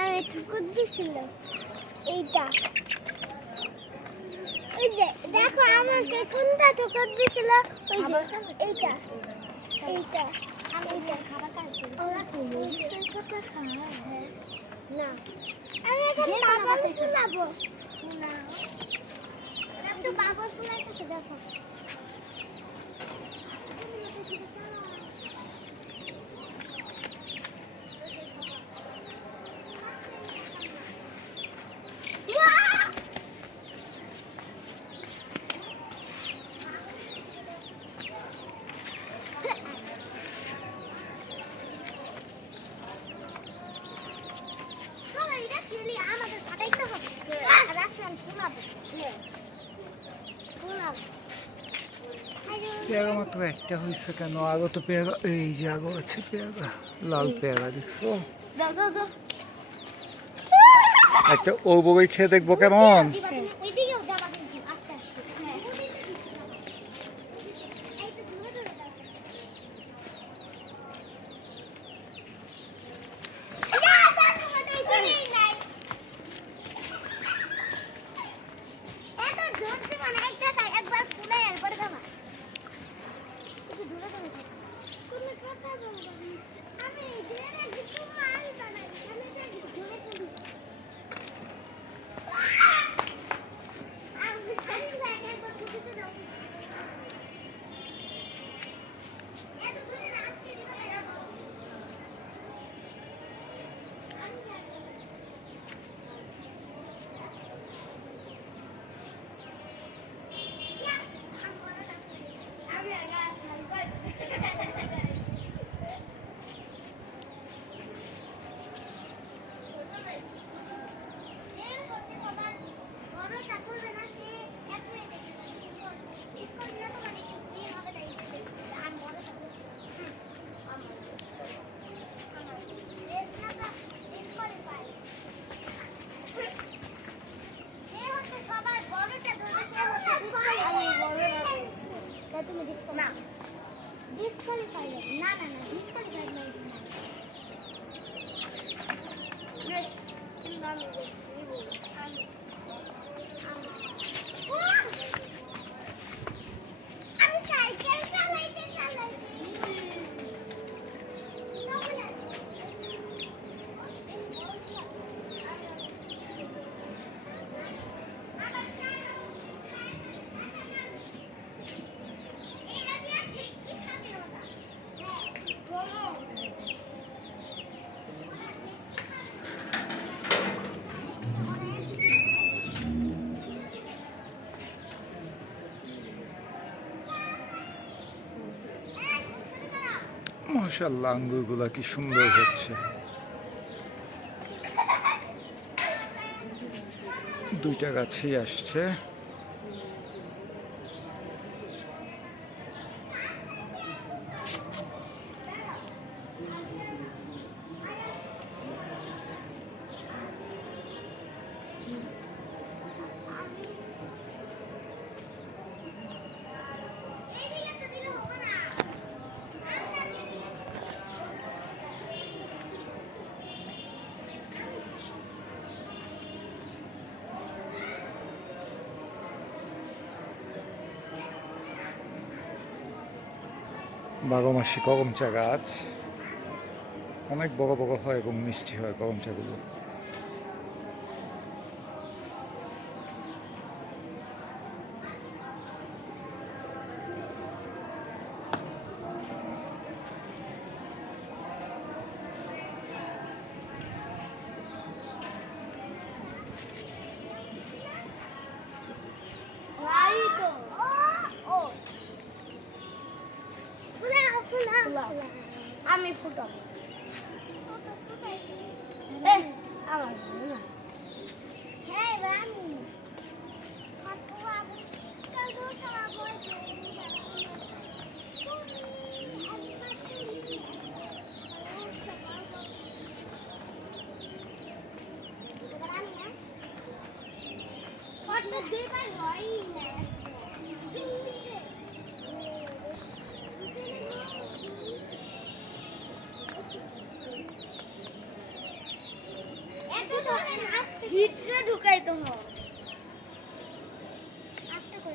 আমি ঠুকুর দিছিলাম এইটা। ওই যে দেখো আমাকে কোনটা ঠুকুর দিছিল, ওই যে এইটা এইটা এইটা খাবার কাটছে না। আমি এখন বাবল ফুলাবো না, তো বাবল ফুলাইতেছে দেখো। পেয়ারা মাত্র একটা হয়েছে কেন? আরো তো পেয়ারা, এই যে আরো আছে পেয়ারা, লাল পেয়ারা দেখছো? একটা ও বই খেয়ে দেখবো কেমন। মাশাআল্লাহ, আঙ্গুরগুলা কি সুন্দর হচ্ছে। দুইটা গাছই আসছে। বারোমাসি করমচা গাছ, অনেক বড় বড় হয় এবং মিষ্টি হয় করমচাগুলো। আমি ফুটাবো আমার দুইবার হয়ই না। ভিতরে ঢুকাই তো হয়